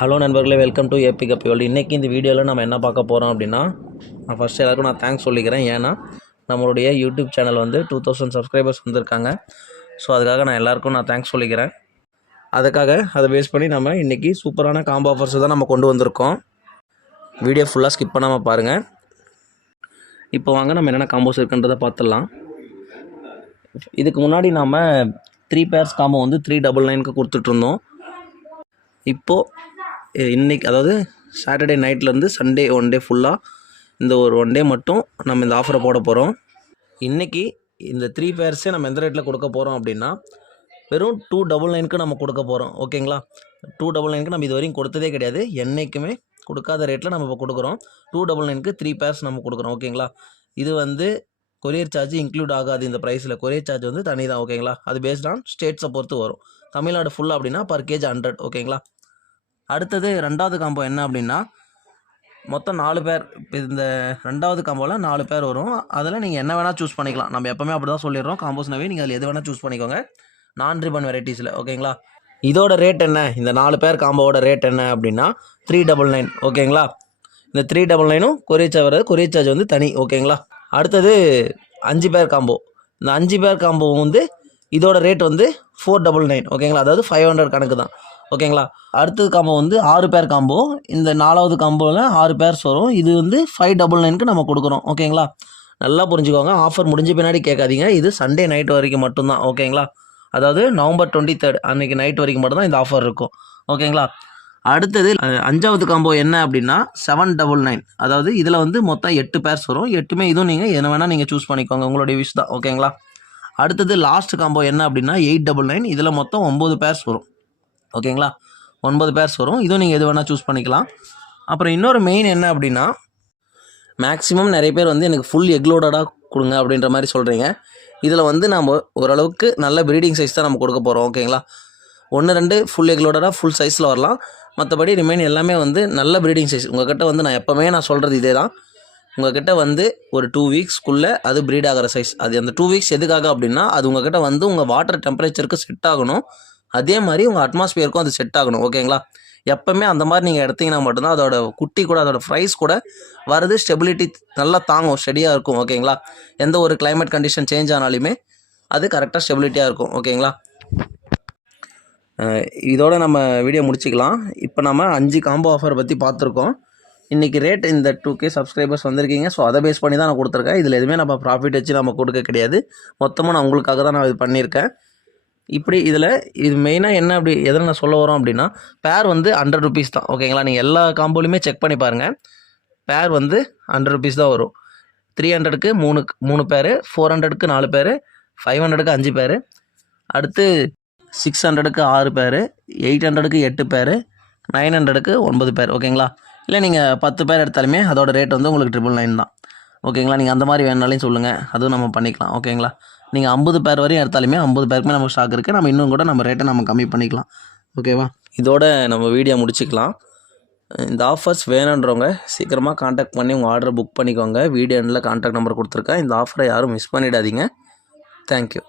Hello நண்பர்களே, welcome to ஏபிக் up world. இன்றைக்கி இந்த வீடியோவில் நம்ம என்ன பார்க்க போகிறோம் அப்படின்னா, ஃபஸ்ட்டு எல்லாருக்கும் நான் தேங்க்ஸ் சொல்லிக்கிறேன். ஏன்னா நம்மளுடைய யூடியூப் சேனல் 2000 சப்ஸ்கிரைபர்ஸ் வந்திருக்காங்க. ஸோ அதுக்காக நான் எல்லாருக்கும் தேங்க்ஸ் சொல்லிக்கிறேன். அதுக்காக அதை பேஸ் பண்ணி நம்ம இன்றைக்கி சூப்பரான காம்போ ஆஃபர்ஸ் தான் நம்ம கொண்டு வந்திருக்கோம். வீடியோ ஃபுல்லாக ஸ்கிப் பண்ணாமல் பாருங்கள். இப்போ வாங்க நம்ம என்னென்ன காம்போஸ் இருக்குன்றதை பார்த்துடலாம். இதுக்கு முன்னாடி நம்ம 3 பேர்ஸ் காம்போ 399க்கு கொடுத்துட்ருந்தோம். இப்போது இன்றைக்கி, அதாவது சாட்டர்டே நைட்லேருந்து சண்டே ஒன் டே ஃபுல்லாக, இந்த ஒரு ஒன் டே மட்டும் நம்ம இந்த ஆஃபரை போட போகிறோம். இன்றைக்கி இந்த 3 பேர்ஸே நம்ம எந்த ரேட்டில் கொடுக்க போகிறோம் அப்படின்னா, வெறும் 299க்கு நம்ம கொடுக்க போகிறோம். ஓகேங்களா, 299க்கு நம்ம இது வரைக்கும் கொடுத்ததே கிடையாது. என்றைக்குமே கொடுக்காத ரேட்டில் நம்ம இப்போ கொடுக்குறோம். 299க்கு 3 பேர்ஸ் நம்ம கொடுக்குறோம். ஓகேங்களா, இது கொரியர் சார்ஜ் இன்க்ளூட் ஆகாது இந்த ப்ரைஸில். கொரியர் சார்ஜ் தனி தான். ஓகேங்களா, அது பேஸ்ட் ஆன் ஸ்டேட்ஸை பொறுத்து வரும். தமிழ்நாடு ஃபுல்லாக அப்படின்னா பர் கேஜ் 100. ஓகேங்களா, அடுத்தது ரெண்டாவது காம்போ என்ன அப்படின்னா, மொத்தம் 4 பேர். இந்த ரெண்டாவது காம்போவில் 4 பேர் வரும். அதில் நீங்கள் என்ன வேணால் சூஸ் பண்ணிக்கலாம். நம்ம எப்போவுமே அப்படி தான் சொல்லிடுறோம், காம்போஸ்னாவே நீங்கள் அதில் எது வேணால் சூஸ் பண்ணிக்கோங்க, நான் ரிப்பன் வெரைட்டிஸில். ஓகேங்களா, இதோட ரேட் என்ன, இந்த 4 பேர் காம்போவோட ரேட் என்ன அப்படின்னா 399. ஓகேங்களா, இந்த 399ம் கொரியர் சார்ஜ் தனி. ஓகேங்களா, அடுத்தது 5 பேர் காம்போ. இந்த 5 பேர் காம்போ இதோட ரேட் 499. ஓகேங்களா, அதாவது 500 கணக்கு தான். ஓகேங்களா, அடுத்தது காம்போ 6 பேர் காம்போ. இந்த 4வது காம்போவில் 6 பேர்ஸ் வரும். இது 599க்கு நம்ம கொடுக்குறோம். ஓகேங்களா, நல்லா புரிஞ்சுக்கோங்க. ஆஃபர் முடிஞ்ச பின்னாடி கேட்காதீங்க. இது சண்டே நைட் வரைக்கும் மட்டும்தான். ஓகேங்களா, அதாவது நவம்பர் 23 அன்றைக்கி நைட் வரைக்கும் மட்டும்தான் இந்த ஆஃபர் இருக்கும். ஓகேங்களா, அடுத்தது 5வது காம்போ என்ன அப்படின்னா 799. அதாவது இதில் மொத்தம் 8 பேர்ஸ் வரும். 8மே இதுவும் நீங்கள் என்ன வேணால் நீங்கள் சூஸ் பண்ணிக்கோங்க, உங்களுடைய விஷ் தான். ஓகேங்களா, அடுத்தது லாஸ்ட் காம்போ என்ன அப்படின்னா 899. இதில் மொத்தம் 9 பேர்ஸ் வரும். ஓகேங்களா, 9 பேர்ஸ் வரும். இதுவும் நீங்கள் எது வேணால் சூஸ் பண்ணிக்கலாம். அப்புறம் இன்னொரு மெயின் என்ன அப்படின்னா, மேக்ஸிமம் நிறைய பேர் எனக்கு ஃபுல் எக்லோடடாக கொடுங்க அப்படின்ற மாதிரி சொல்கிறீங்க. இதில் நம்ம ஓரளவுக்கு நல்ல ப்ரீடிங் சைஸ் தான் நம்ம கொடுக்க போகிறோம். ஓகேங்களா, 1-2 ஃபுல் எக்லோடடாக ஃபுல் சைஸில் வரலாம். மற்றபடி ரிமைன் எல்லாமே நல்ல ப்ரீடிங் சைஸ். உங்கள்கிட்ட நான் எப்போவுமே சொல்கிறது இதே தான். உங்கள்கிட்ட ஒரு 2 வீக்ஸ்க்குள்ளே அது ப்ரீட் ஆகிற சைஸ். அது அந்த 2 வீக்ஸ் எதுக்காக அப்படின்னா, அது உங்கள்கிட்ட உங்கள் வாட்டர் டெம்பரேச்சருக்கு செட் ஆகணும். அதே மாதிரி உங்கள் அட்மாஸ்பியருக்கும் அது செட் ஆகணும். ஓகேங்களா, எப்போவுமே அந்த மாதிரி நீங்கள் எடுத்திங்கன்னா மட்டும்தான் அதோட குட்டி கூட அதோட ஃப்ரைஸ் கூட வருது ஸ்டெபிலிட்டி நல்லா தாங்கும், ஸ்டெடியாக இருக்கும். ஓகேங்களா, எந்த ஒரு கிளைமேட் கண்டிஷன் சேஞ்ச் ஆனாலுமே அது கரெக்டாக ஸ்டெபிலிட்டியாக இருக்கும். ஓகேங்களா, இதோட நம்ம வீடியோ முடிச்சிக்கலாம். இப்போ நம்ம 5 காம்போ ஆஃபர் பற்றி பார்த்துருக்கோம். இன்றைக்கி ரேட் இந்த 2K சப்ஸ்கிரைபர்ஸ் வந்திருக்கீங்க. ஸோ அதை பேஸ் பண்ணி தான் நான் கொடுத்துருக்கேன். இதில் எதுவுமே நம்ம ப்ராஃபிட் வச்சு நம்ம கொடுக்க கிடையாது. மொத்தமாக நான் உங்களுக்காக தான் நான் இது பண்ணியிருக்கேன். இப்படி இது மெயினாக என்ன எதில் நான் சொல்ல வரோம் அப்படின்னா, பேர் 100 ருபீஸ் தான். ஓகேங்களா, நீங்கள் எல்லா காம்போலையுமே செக் பண்ணி பாருங்கள். பேர் 100 ருபீஸ் தான் வரும். 300க்கு 3 பேர், 400க்கு 4 பேர், 500க்கு 5 பேர், அடுத்து 600க்கு 6 பேர், 800க்கு 8 பேர், 900க்கு 9 பேர். ஓகேங்களா, இல்லை நீங்கள் 10 பேர் எடுத்தாலுமே அதோட ரேட் உங்களுக்கு 999 தான். ஓகேங்களா, நீங்கள் அந்த மாதிரி வேணாலையும் சொல்லுங்கள், அதுவும் நம்ம பண்ணிக்கலாம். ஓகேங்களா, நீங்கள் 50 பேர் வரையும் எடுத்தாலுமே 50 பேருக்குமே நம்ம ஸ்டாக் இருக்குது. நம்ம இன்னும் கூட நம்ம ரேட்டை நம்ம கம்மி பண்ணிக்கலாம். ஓகேவா, இதோட நம்ம வீடியோ முடிச்சுக்கலாம். இந்த ஆஃபர்ஸ் வேணுன்றவங்க சீக்கிரமாக காண்டாக்ட் பண்ணி உங்கள் ஆர்டரை புக் பண்ணிக்கோங்க. வீடியோ எண்டில் காண்டாக்ட் நம்பர் கொடுத்துருக்கேன். இந்த ஆஃபரை யாரும் மிஸ் பண்ணிடாதீங்க. தேங்க்யூ.